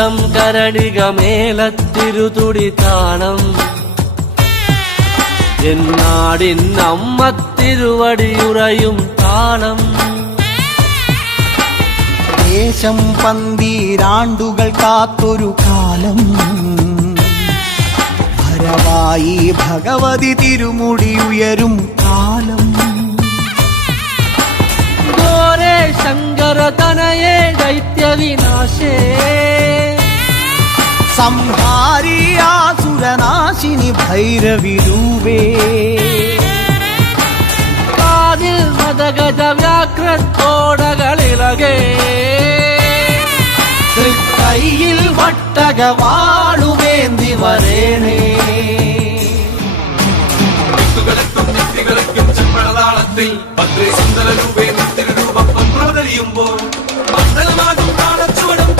കുന്തം കരടികമേലത്തിരുതുടി താളം എന്നാടിന്നമ്മ തിരുവടിയുറയും താളം ദേശം പന്തീരാണ്ടുകൾ കാത്തൊരു കാലം ഭരവായി ഭഗവതി തിരുമുടിയുയരും കാലം ഗോരേ ശങ്കര തനയേ ദൈത്യവിനാശേ സംഹാരിയാസുരനാശിനി ഭൈരവിരൂപേ കാതിൽ മദഗജ വ്യാഘ്രത്തോടകളിലകേ തൃക്കൈയിൽ വട്ടകവാളുമേന്തി വരേണേ ചെമ്പഴതാളത്തിൽ ഭദ്രേ സുന്ദര രൂപേ നിത്യരൂപം പ്രവതരിയുമ്പോൾ മണ്ഡലമാകും താളച്ചുവടും